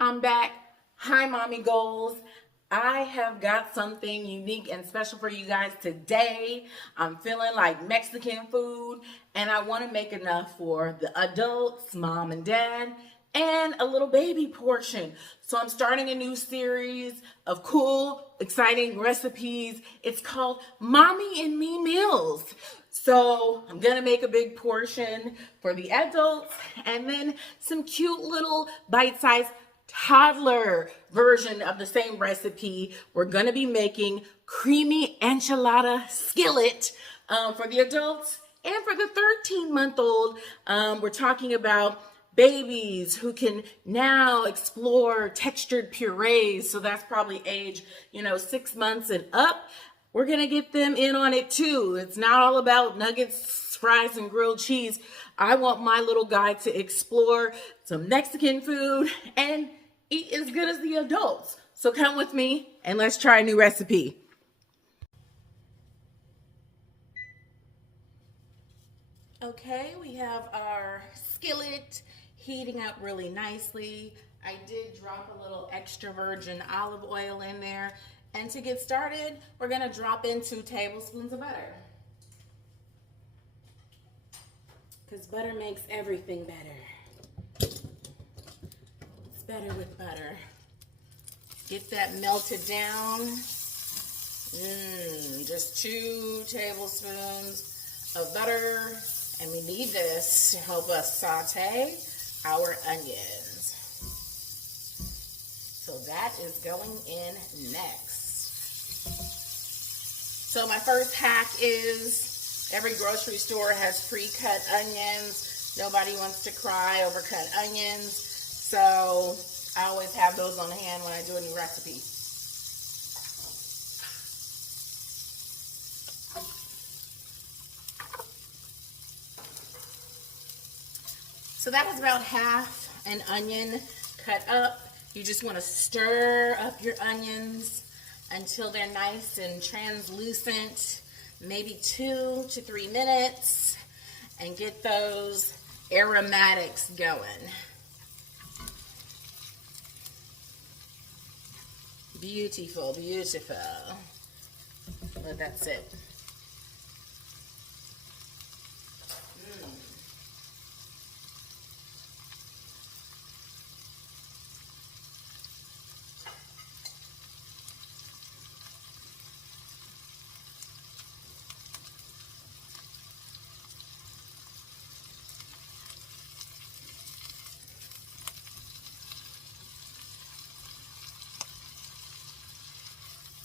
I'm back. Hi, Mommy Goals. I have got something unique and special for you guys today. I'm feeling like Mexican food, and I want to make enough for the adults, mom and dad, and a little baby portion. So I'm starting a new series of cool, exciting recipes. It's called Mommy and Me Meals. So I'm gonna make a big portion for the adults and then some cute little bite-sized toddler version of the same recipe. We're gonna be making creamy enchilada skillet for the adults and for the 13-month-old. We're talking about babies who can now explore textured purees. So that's probably age, 6 months and up. We're gonna get them in on it too. It's not all about nuggets, fries, and grilled cheese. I want my little guy to explore some Mexican food and eat as good as the adults. So come with me and let's try a new recipe. Okay, we have our skillet heating up really nicely. I did drop a little extra virgin olive oil in there. And to get started, we're gonna drop in 2 tablespoons of butter. Because butter makes everything better. It's better with butter. Get that melted down. Just 2 tablespoons of butter. And we need this to help us saute our onions. So that is going in next. So my first hack is every grocery store has pre-cut onions. Nobody wants to cry over cut onions. So I always have those on hand when I do a new recipe. So that was about half an onion cut up. You just want to stir up your onions until they're nice and translucent, maybe 2 to 3 minutes, and get those aromatics going. Beautiful, beautiful. Let that sit.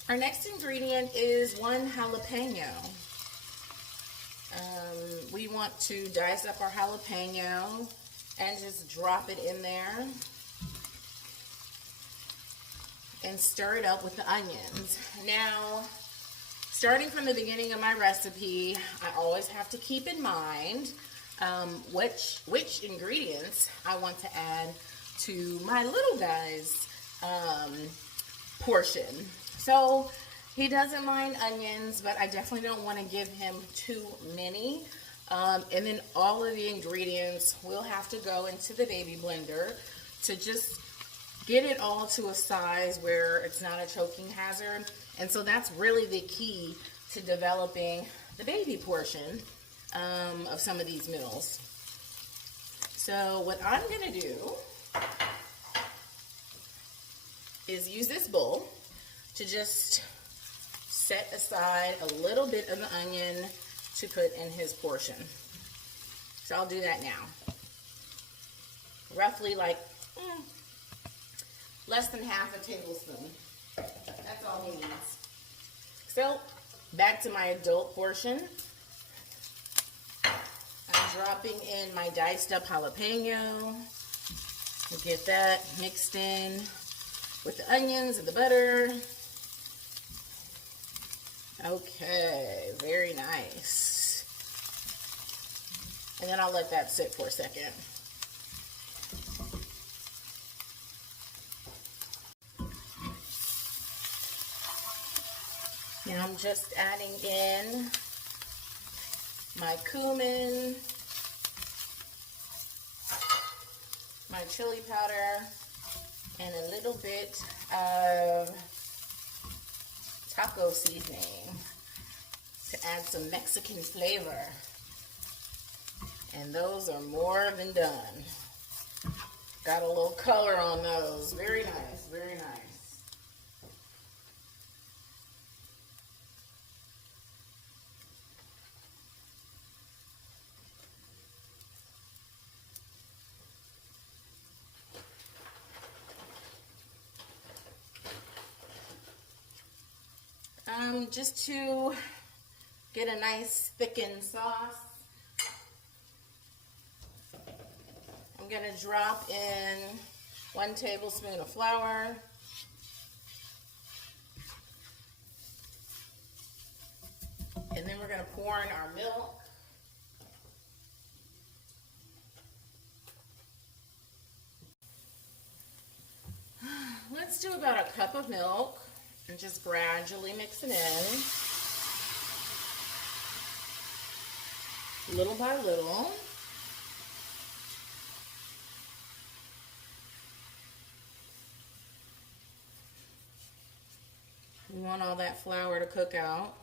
Our next ingredient is 1 jalapeno. We want to dice up our jalapeno and just drop it in there and stir it up with the onions. Now, starting from the beginning of my recipe, I always have to keep in mind which ingredients I want to add to my little guy's portion. So he doesn't mind onions, but I definitely don't want to give him too many. And then all of the ingredients will have to go into the baby blender to just get it all to a size where it's not a choking hazard. And so that's really the key to developing the baby portion of some of these meals. So what I'm gonna do is use this bowl to just set aside a little bit of the onion to put in his portion. So I'll do that now. Roughly like less than half a tablespoon. That's all he needs. So back to my adult portion. I'm dropping in my diced up jalapeno. We'll get that mixed in with the onions and the butter. Okay, very nice. And then I'll let that sit for a second. Now I'm just adding in my cumin, my chili powder, and a little bit of taco seasoning to add some Mexican flavor. And those are more than done. Got a little color on those. Very nice, very nice. Just to get a nice thickened sauce, I'm going to drop in 1 tablespoon of flour, and then we're going to pour in our milk. Let's do about a cup of milk and just gradually mix it in, little by little. We want all that flour to cook out.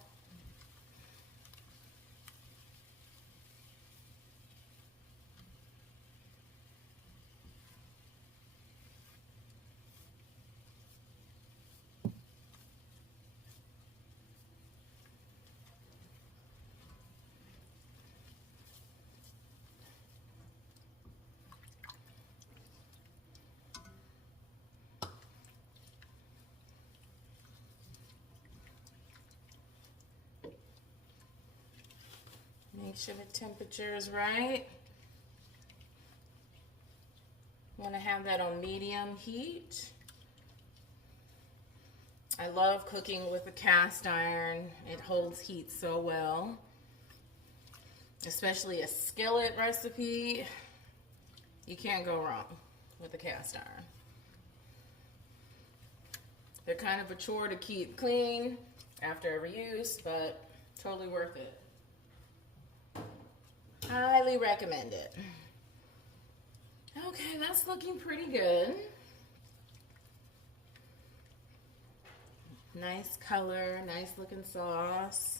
Make sure the temperature is right. Want to have that on medium heat. I love cooking with a cast iron. It holds heat so well. Especially a skillet recipe. You can't go wrong with a cast iron. They're kind of a chore to keep clean after every use, but totally worth it. Highly recommend it. Okay, that's looking pretty good. Nice color, nice looking sauce.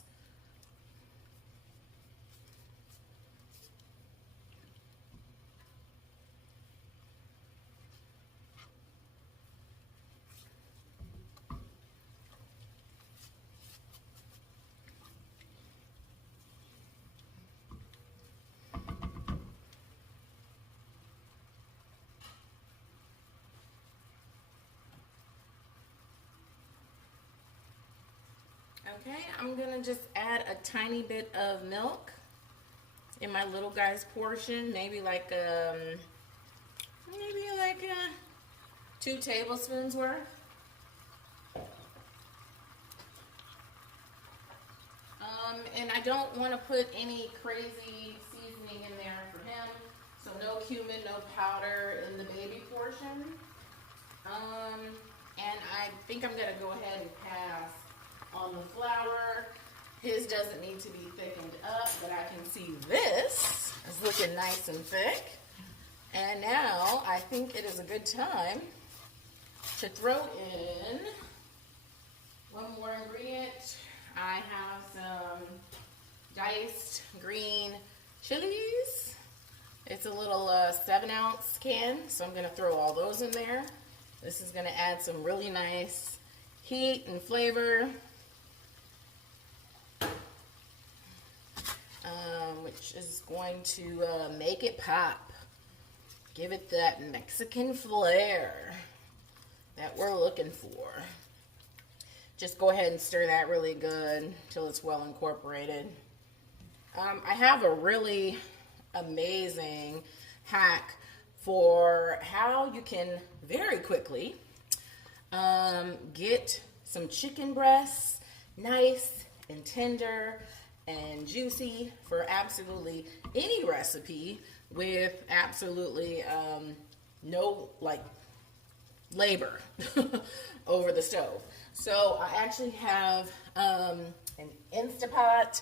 Okay, I'm gonna just add a tiny bit of milk in my little guy's portion, maybe like 2 tablespoons worth. And I don't want to put any crazy seasoning in there for him, so no cumin, no powder in the baby portion. And I think I'm gonna go ahead and pass on the flour. His doesn't need to be thickened up, but I can see this is looking nice and thick. And now I think it is a good time to throw in one more ingredient. I have some diced green chilies. It's a little 7-ounce can, so I'm going to throw all those in there. This is going to add some really nice heat and flavor. Which is going to make it pop. Give it that Mexican flair that we're looking for. Just go ahead and stir that really good until it's well incorporated. I have a really amazing hack for how you can very quickly get some chicken breasts nice and tender and juicy for absolutely any recipe with absolutely no labor over the stove. So I actually have an Instapot,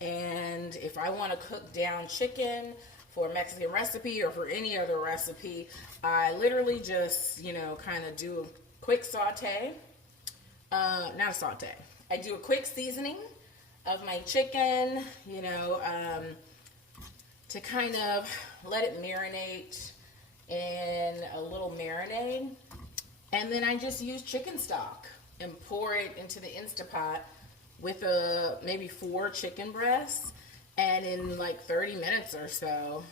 and if I want to cook down chicken for a Mexican recipe or for any other recipe, I literally just, you know, kind of do a quick saute. Not a saute. I do a quick seasoning of my chicken, you know, to kind of let it marinate in a little marinade. And then I just use chicken stock and pour it into the Instapot with maybe 4 chicken breasts. And in like 30 minutes or so,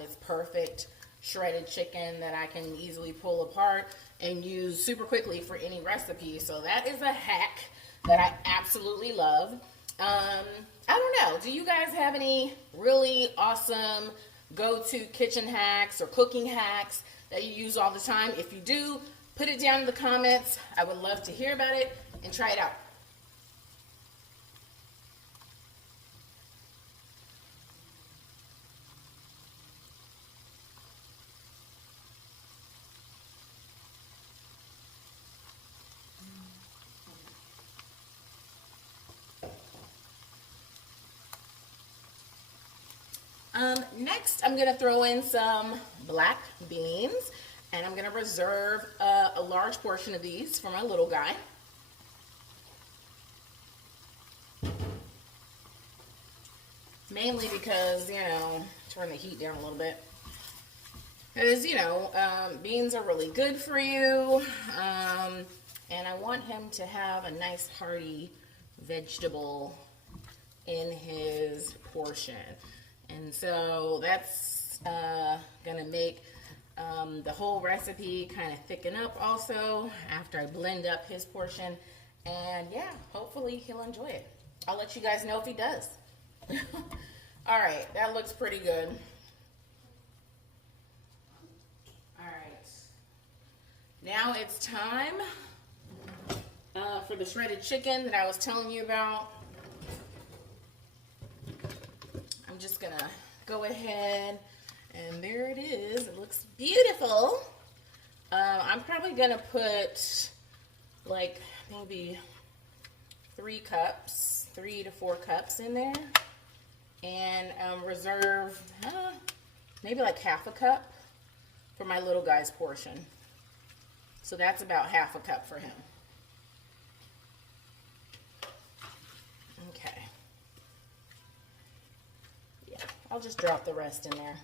it's perfect shredded chicken that I can easily pull apart and use super quickly for any recipe. So that is a hack that I absolutely love. I don't know. Do you guys have any really awesome go-to kitchen hacks or cooking hacks that you use all the time? If you do, put it down in the comments. I would love to hear about it and try it out. Next, I'm going to throw in some black beans, and I'm going to reserve a large portion of these for my little guy. Mainly because, you know, turn the heat down a little bit. Because, you know, beans are really good for you, and I want him to have a nice hearty vegetable in his portion. And so that's gonna make the whole recipe kind of thicken up also after I blend up his portion. And yeah, hopefully he'll enjoy it. I'll let you guys know if he does. All right, that looks pretty good. All right, now it's time for the shredded chicken that I was telling you about. I'm just gonna go ahead, and there it is. It looks beautiful. I'm probably gonna put like maybe 3 to 4 cups in there, and reserve maybe like half a cup for my little guy's portion. So that's about half a cup for him. Okay. Yeah, I'll just drop the rest in there.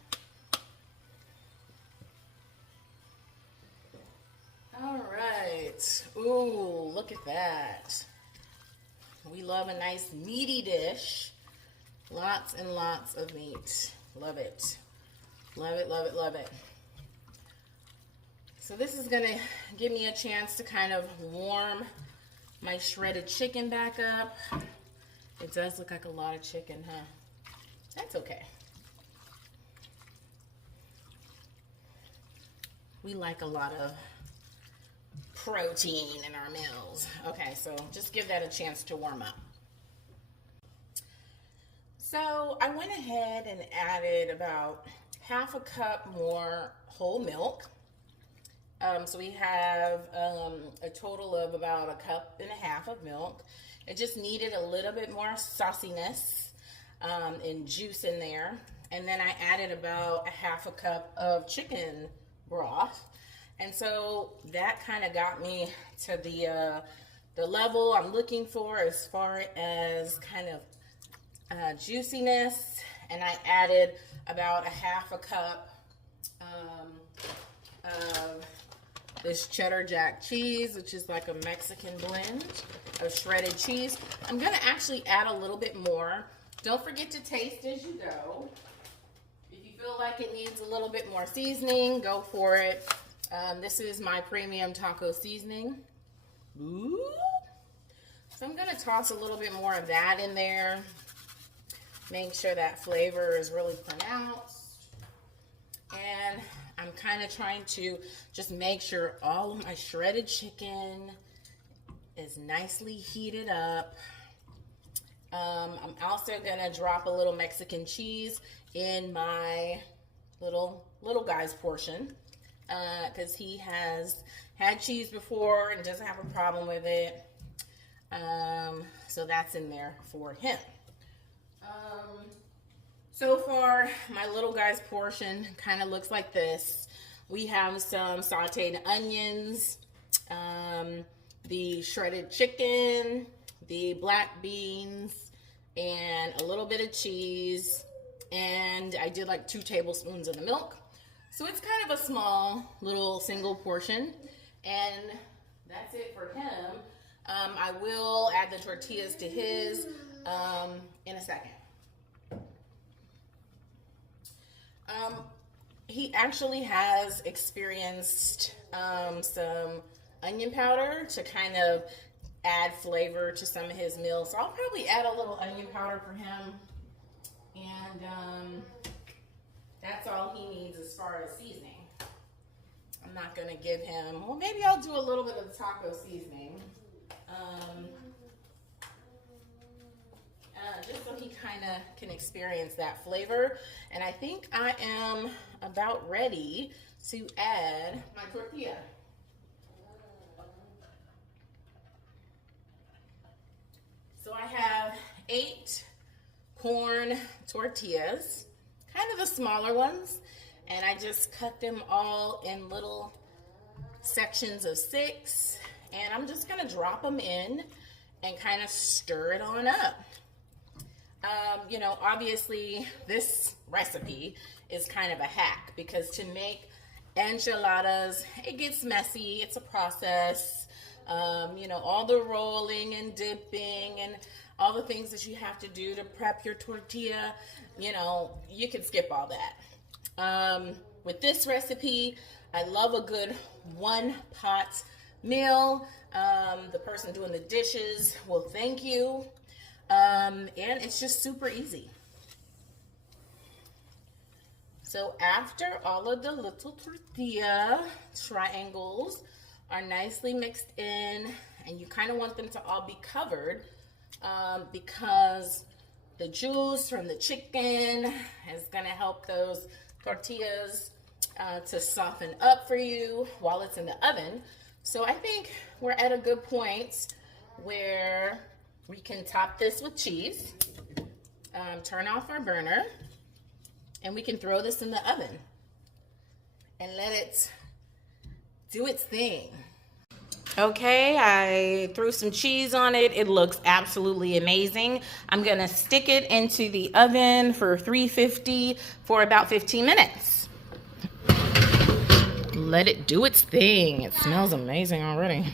All right. Ooh, look at that. We love a nice meaty dish. Lots and lots of meat. Love it. Love it, love it, love it. So this is gonna give me a chance to kind of warm my shredded chicken back up. It does look like a lot of chicken, huh? That's okay. We like a lot of protein in our meals. Okay, so just give that a chance to warm up. So I went ahead and added about half a cup more whole milk. So we have a total of about 1.5 cups of milk. It just needed a little bit more sauciness and juice in there. And then I added about 1/2 cup of chicken broth. And so that kind of got me to the level I'm looking for as far as kind of juiciness. And I added about 1/2 cup of this cheddar jack cheese, which is like a Mexican blend of shredded cheese. I'm gonna actually add a little bit more. Don't forget to taste as you go. If you feel like it needs a little bit more seasoning, go for it. This is my premium taco seasoning. Ooh. So I'm gonna toss a little bit more of that in there. Make sure that flavor is really pronounced. And I'm kind of trying to just make sure all of my shredded chicken is nicely heated up. I'm also gonna drop a little Mexican cheese in my little guy's portion because he has had cheese before and doesn't have a problem with it. So that's in there for him. So far, my little guy's portion kind of looks like this. We have some sauteed onions, the shredded chicken, the black beans, and a little bit of cheese. And I did like 2 tablespoons of the milk. So it's kind of a small little single portion. And that's it for him. I will add the tortillas to his in a second. He actually has experienced some onion powder to kind of add flavor to some of his meals. So I'll probably add a little onion powder for him. And that's all he needs as far as seasoning. I'm not going to give him, well, maybe I'll do a little bit of the taco seasoning. Just so he kind of can experience that flavor. And I think I am about ready to add my tortilla. So I have 8 corn tortillas, kind of the smaller ones, and I just cut them all in little sections of 6, and I'm just gonna drop them in and kind of stir it on up. You know, obviously this recipe is kind of a hack because to make enchiladas, it gets messy. It's a process. You know, all the rolling and dipping and all the things that you have to do to prep your tortilla, you know, you can skip all that. With this recipe, I love a good 1-pot meal. The person doing the dishes will thank you. And it's just super easy. So after all of the little tortilla triangles are nicely mixed in, and you kind of want them to all be covered because the juice from the chicken is going to help those tortillas to soften up for you while it's in the oven. So I think we're at a good point where we can top this with cheese, turn off our burner, and we can throw this in the oven and let it do its thing. Okay, I threw some cheese on it. It looks absolutely amazing. I'm gonna stick it into the oven for 350 for about 15 minutes. Let it do its thing. It smells amazing already.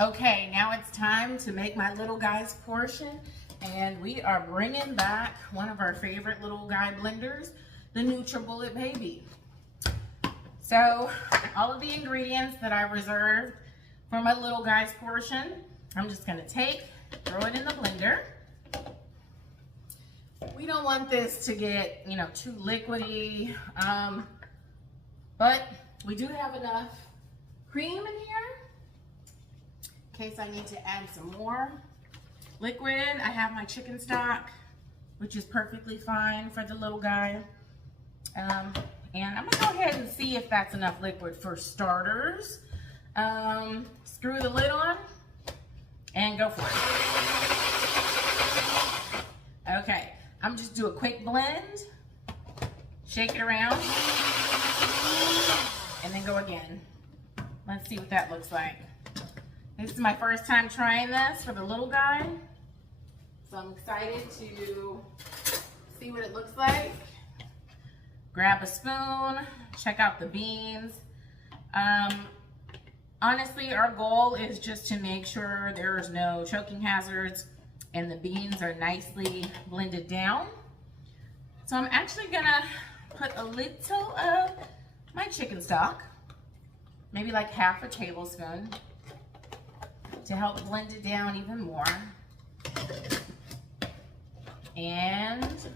Okay, now it's time to make my little guy's portion, and we are bringing back one of our favorite little guy blenders, the NutriBullet Baby. So all of the ingredients that I reserved for my little guy's portion, I'm just gonna take, throw it in the blender. We don't want this to get, you know, too liquidy, but we do have enough cream in here in case I need to add some more liquid. I have my chicken stock, which is perfectly fine for the little guy. And I'm gonna go ahead and see if that's enough liquid for starters. Screw the lid on and go for it. Okay, I'm just do a quick blend, shake it around, and then go again. Let's see what that looks like. This is my first time trying this for the little guy, so I'm excited to see what it looks like. Grab a spoon, check out the beans. Honestly, our goal is just to make sure there's no choking hazards and the beans are nicely blended down. So I'm actually gonna put a little of my chicken stock, maybe like half a tablespoon, to help blend it down even more. And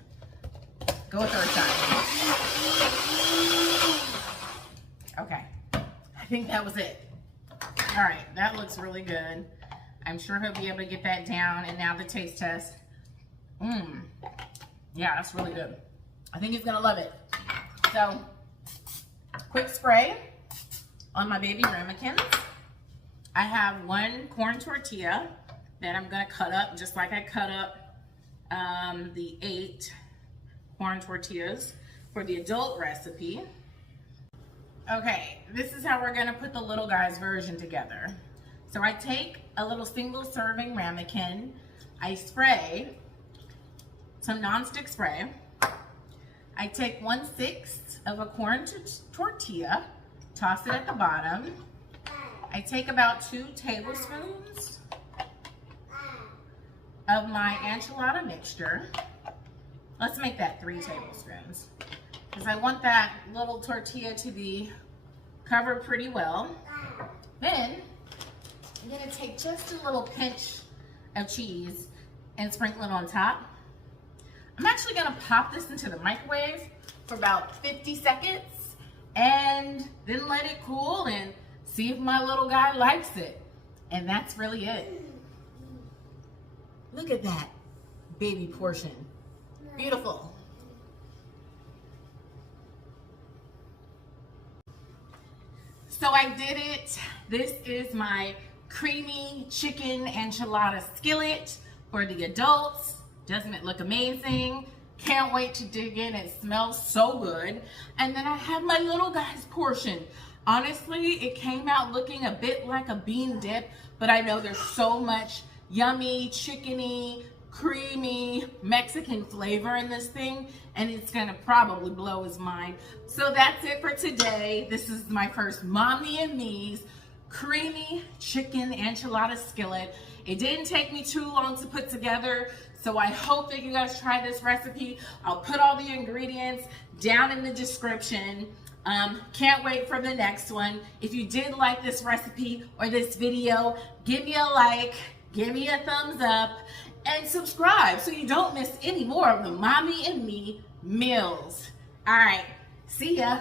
go a third time. Okay, I think that was it. All right, that looks really good. I'm sure he'll be able to get that down. And now the taste test. Yeah, that's really good. I think he's gonna love it. So, quick spray on my baby ramekins. I have 1 corn tortilla that I'm gonna cut up just like I cut up the 8 corn tortillas for the adult recipe. Okay, this is how we're gonna put the little guy's version together. So I take a little single serving ramekin, I spray some nonstick spray. I take 1/6 of a corn tortilla, toss it at the bottom. I take about 2 tablespoons of my enchilada mixture. Let's make that 3 tablespoons because I want that little tortilla to be covered pretty well. Then I'm gonna take just a little pinch of cheese and sprinkle it on top. I'm actually gonna pop this into the microwave for about 50 seconds and then let it cool and see if my little guy likes it. And that's really it. Look at that baby portion. Beautiful. So I did it. This is my creamy chicken enchilada skillet for the adults. Doesn't it look amazing? Can't wait to dig in. It smells so good. And then I have my little guy's portion. Honestly, it came out looking a bit like a bean dip, but I know there's so much yummy, chickeny, creamy Mexican flavor in this thing, and it's gonna probably blow his mind. So that's it for today. This is my first Mommy and Me's creamy chicken enchilada skillet. It didn't take me too long to put together, so I hope that you guys try this recipe. I'll put all the ingredients down in the description. Can't wait for the next one. If you did like this recipe or this video, give me a like, give me a thumbs up, and subscribe so you don't miss any more of the Mommy and Me meals. All right, see ya.